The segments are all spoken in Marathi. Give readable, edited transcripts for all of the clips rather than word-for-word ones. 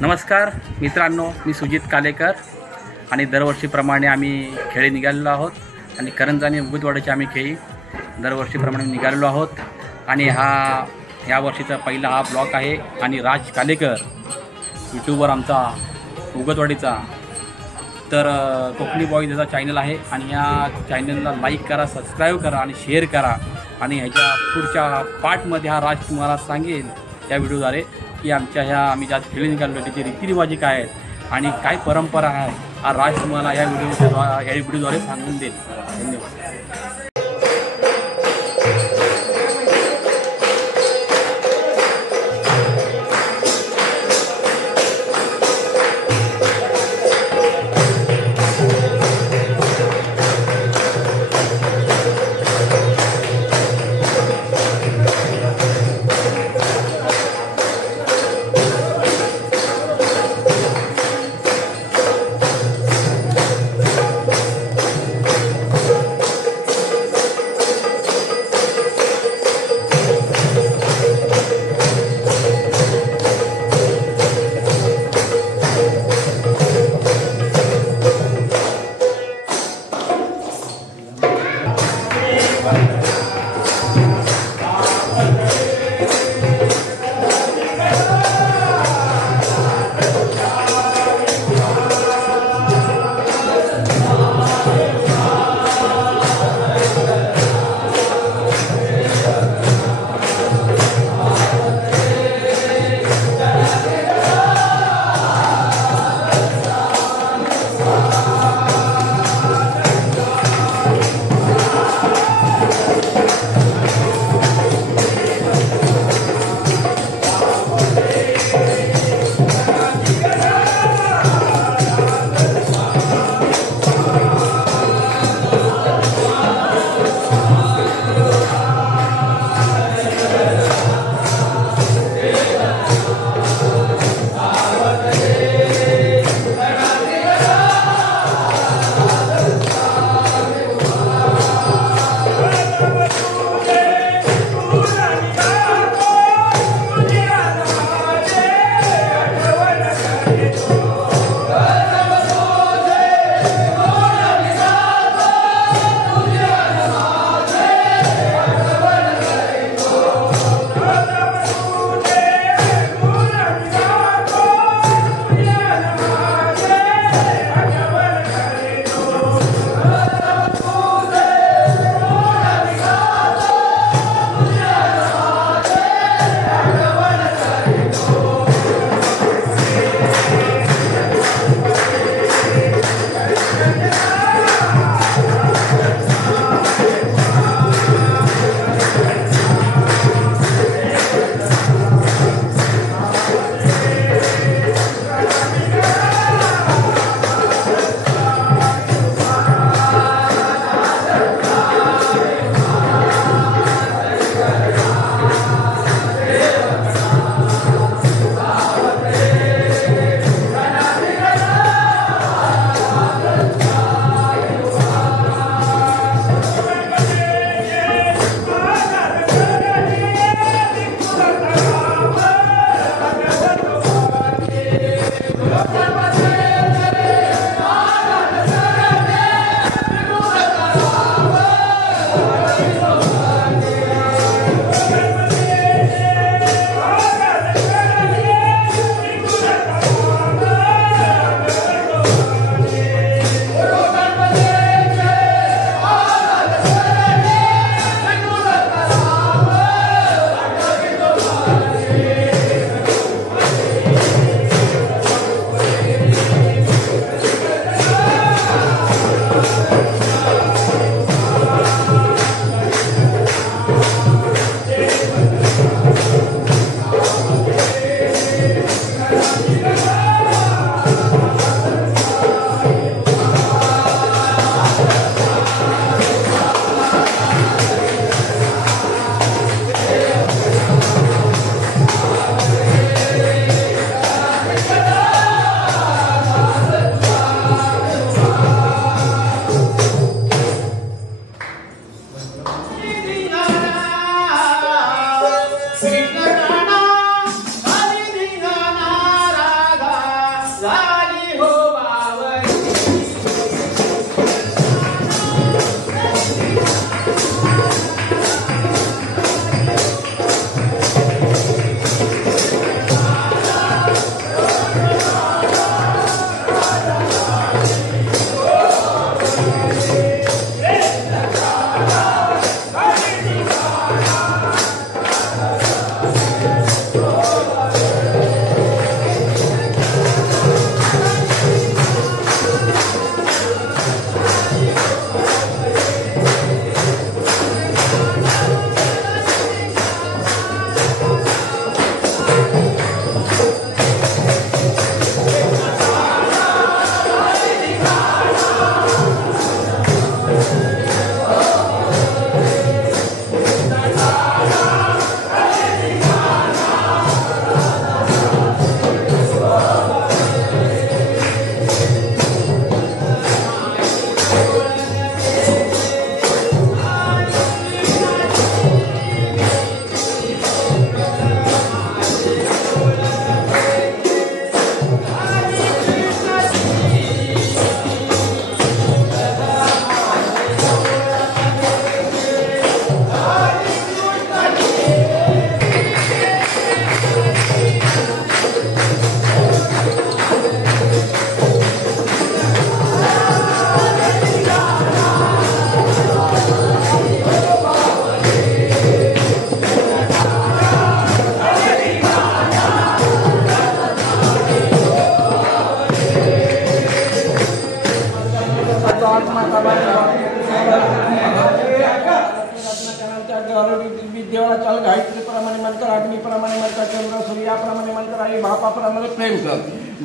नमस्कार मित्रांनो, मी सुजित कालेकर आणि दरवर्षीप्रमाणे आम्ही खेळी निघालेलो आहोत आणि करंजा आणि उगतवाडीचे आम्ही खेळी दरवर्षीप्रमाणे निघालेलो आहोत आणि ह्या वर्षीचा पहिला हा ब्लॉग आहे आणि राज कालेकर यूट्यूबवर आमचा उगतवाडीचा तर कोकणी बॉय त्याचा चॅनल आहे आणि या चॅनलला लाईक करा, सबस्क्राईब करा आणि शेअर करा आणि ह्याच्या पुढच्या पार्टमध्ये हा राज तुम्हाला सांगेल या व्हिडिओद्वारे की आम्ही ज्या खेळी निघालो त्याची रीतिरिवाजी काय आहेत आणि काय परंपरा आहे हा राज तुम्हाला या व्हिडिओद्वारे सांगून देईल। धन्यवाद। बापाप्रमाणे प्रेम कर.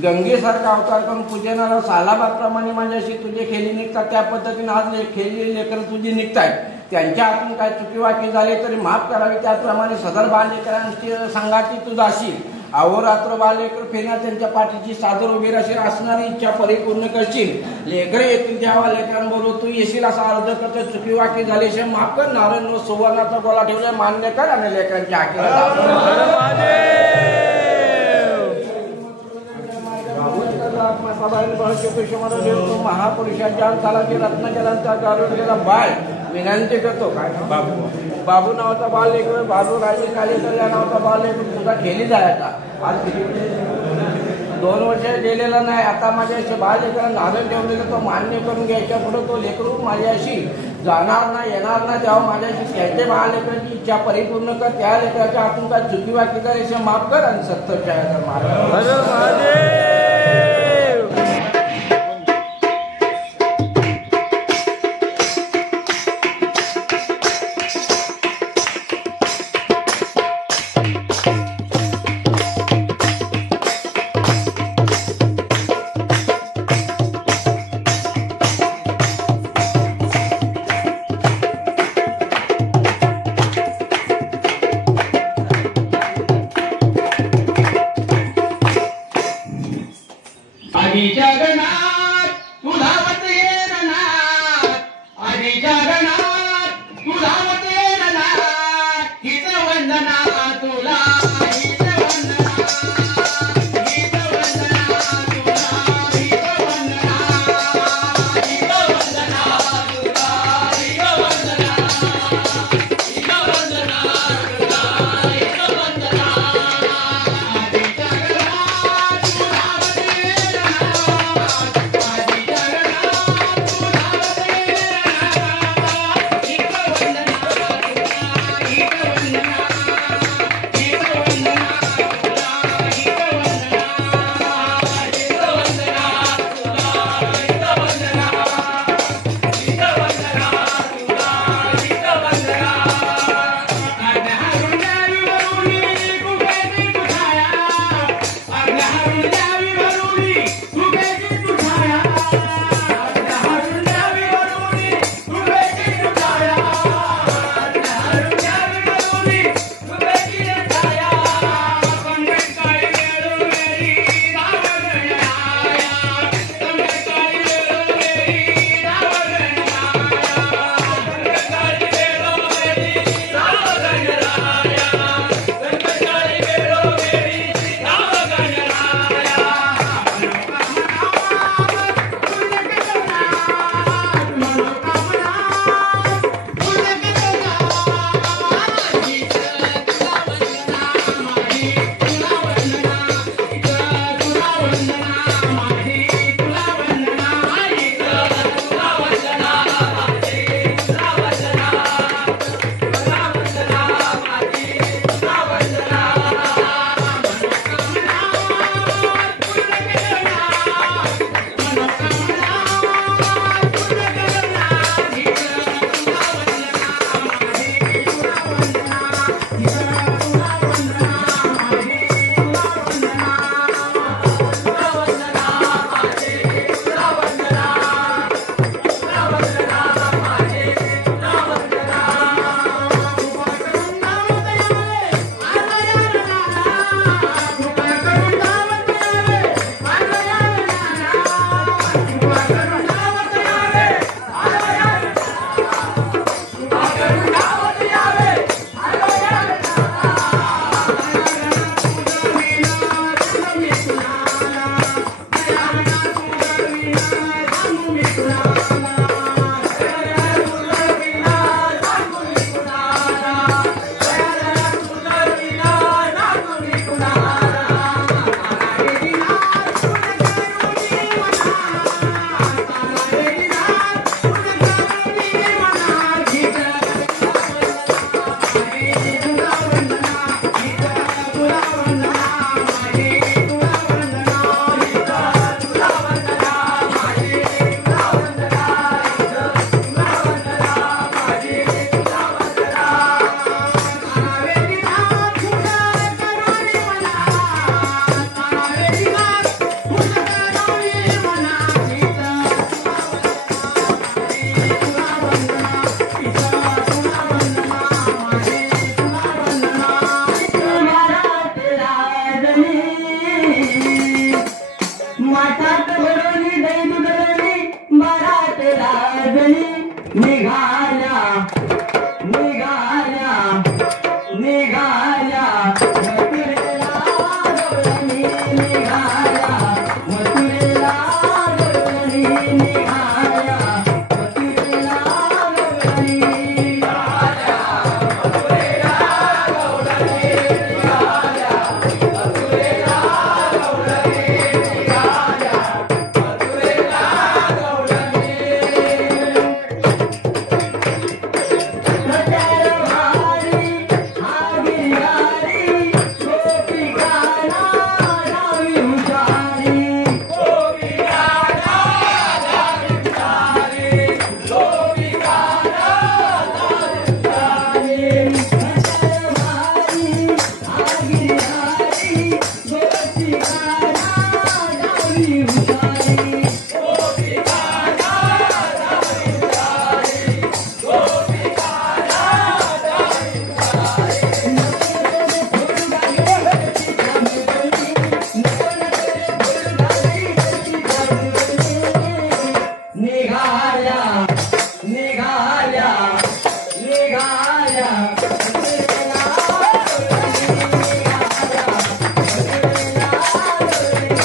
गंगेसारखा अवतार करून पूजनाला सालाबाप्रमाणे माझ्याशी तुझे खेळी निघतात. त्या पद्धतीने आज खेळलेली लेकरं तुझी निघतायत. त्यांच्या हातून काय चुकीवाकी झाले तरी माफ करावी. त्याप्रमाणे सदर बाललेकरांची संघाती तू जाशील. अहोरात्र बाललेकर फेना त्यांच्या पाठीची सादर उभी राशील. असणारी इच्छा परिपूर्ण करशील. लेकरं येतील जेव्हा लेकरांबरोबर तू येशील असा अर्ज करतो. चुकीवाकी झाल्याशिवाय माफ कर. नारायण सुवर्णाचा गोला ठेवला मान्य कर आणि लेकरांच्या महापुरुषाच्या अंतालाची रत्नजलांचा गाडून गेला बाळ विनंती करतो. काय बाबू नावाचा बाल लेकर बाबू राजे कालेकर या नावाचा बाल लेकर तुझा खेळली जायचा. आज 2 वर्ष गेलेला नाही. आता माझ्याशी बाल लेकरांना नारळ ठेवलेलं तो मान्य करून घ्यायच्या पुढे तो लेकरू माझ्याशी जाणार नाही येणार नाही. तेव्हा माझ्याशी त्याचे बाल लेकरांची इच्छा परिपूर्ण कर. त्या लेकराच्या हातून काय चुकीवाकी करायचे माफ कर आणि 70 महाराज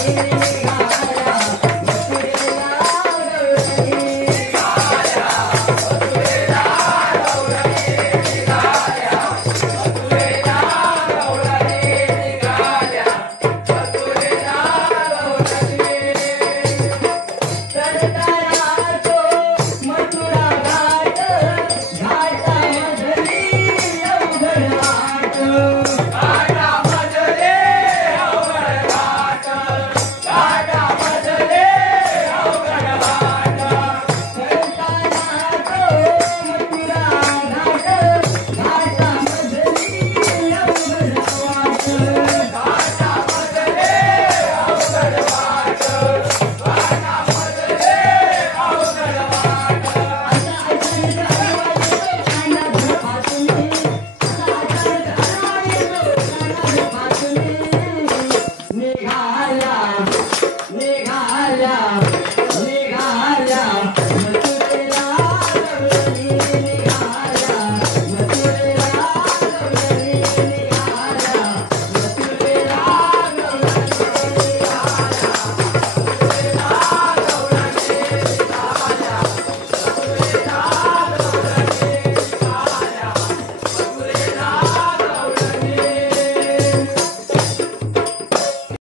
रे